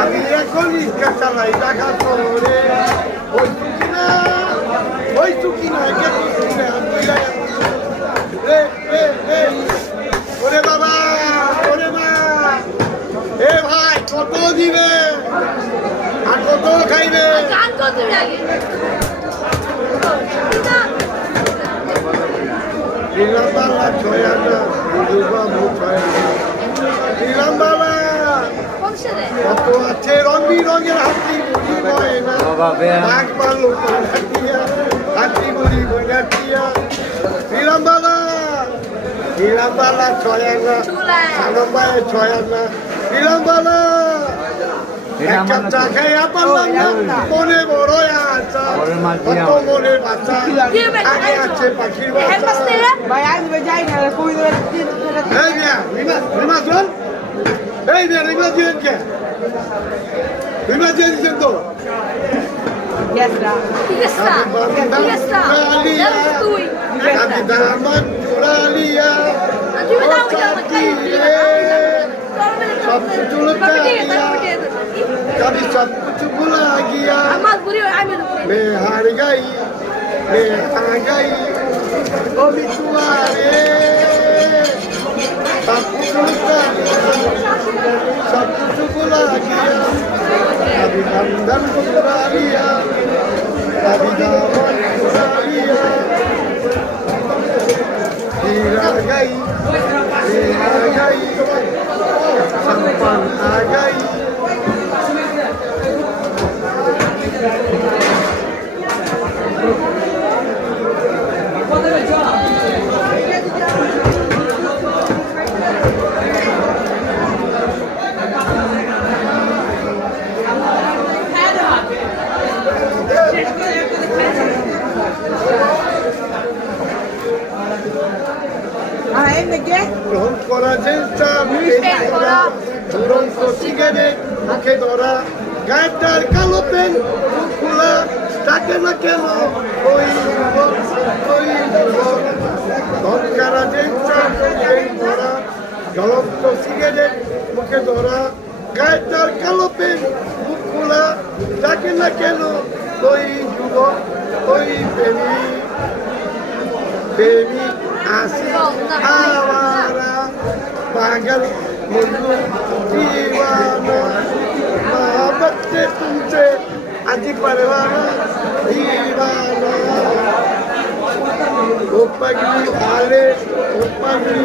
আমি এখন রিক্সা চালাই ঢাকা শহরে ওই টুকি না ওরে বাবা ওরে মা এ ভাই কত দিবে আর কত খাইবে শ্রীরামবালা ছয় আনা বাবু ছয় আনা শ্রীরামবালা কত আছে রং বিরঙের হাতি বুড়ি গয়না বাঘ পালো হাতি বুড়ি গয়না শ্রীরামবালা শ্রীরামবালা ছয় আনা সানম্বায় ছয় আনা শ্রীরামবালা এক কাপ চা খাইয়া পারলাম না মনে বড় আশা কত মনে বাচ্চা আগে আছে পাখির বাচ্চা এই মিয়া রিমা শোন এই মিয়া রিমা দিয়েন কে রিমা দিয়ে দিচ্ছেন তো सब कभी सब कुछ भुला गया मैं हार गई मैं हार गई वो भी तुम्हारे सब कुछ भुला गया कभी बंधन चुरा लिया कभी दामन चुरा लिया फिर आ गई संपन्न आ गई গ্রহণ করা চেষ্টা দুরন্ত সিগারেট মুখে ধরা গায়ের কালো পেন খোলা থাকে না কেন ওই গ্রহণ করা চেষ্টা ধরা জ্বলন্ত সিগারেট মুখে ধরা গায়ের কালো পেন মুখ খোলা থাকে না কেন ওই যুবক ওই প্রেমিক आसी आवारा पागल मुल्लू दीवाना मोहब्बत से तुमसे अजी परवाना दीवाना वो पगली आले वो पगली